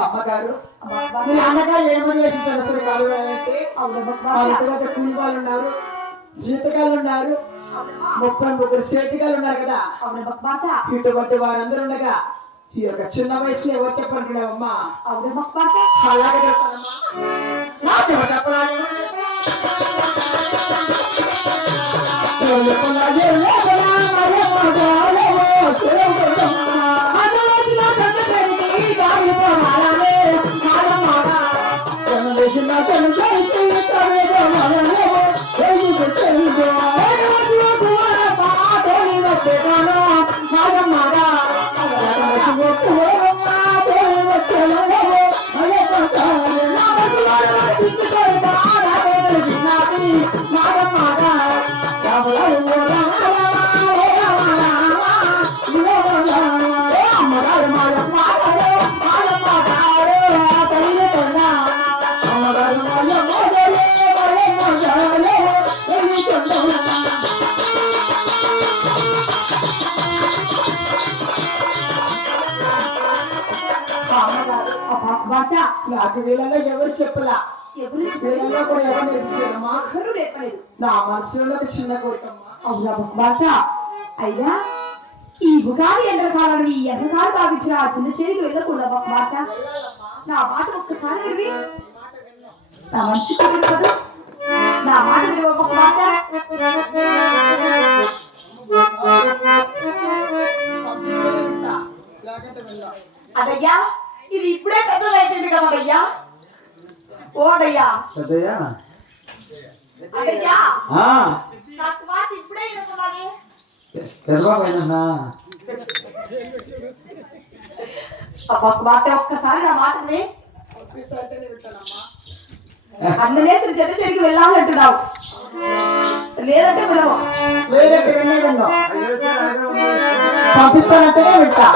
అమ్మగారు మీ అమ్మగారు ఏమని వేసించారు అసలు కాలు అంటే కూలి వాళ్ళు ఉన్నారు, జీతగాళ్ళు ఉన్నారు, 33 చేతిగాళ్ళు ఉన్నారు కదా. ఇటువంటి వారందరూ ఉండగా ఈ యొక్క చిన్న వయసులో ఎవరు చెప్పనుకున్నావమ్మా? అలాగే చెప్తానమ్మా. నాకు చెప్పాలి నాకు వీళ్ళలో ఎవరు చెప్పలా, వీళ్ళలో కూడా ఎవరు నేర్పించారమ్మా? నా మనసులో చిన్న కోరికమ్మా. అయ్యా ఈ ఉగాది ఎండకాలను ఈ ఎండకాలు తాగించిన ఆ చిన్న చేతికి వెళ్ళకూడదు మాట. నా మాట ఒక్కసారి నా మంచి కుదరదు, నా మాట మాట. అదయ్యా ఇది ఇప్పుడే పెద్దదైతుంది కదయ్యా. ఓడయ్యా అదయ్యా నాకు మాట ఇప్పుడే వినుకున్నది. ఒక్కసారి నా మాటని అన్నలే జత తిరిగి వెళ్ళాలంటున్నావు, లేదంటే వినవు. పంపిస్తానంటేనే వింటా.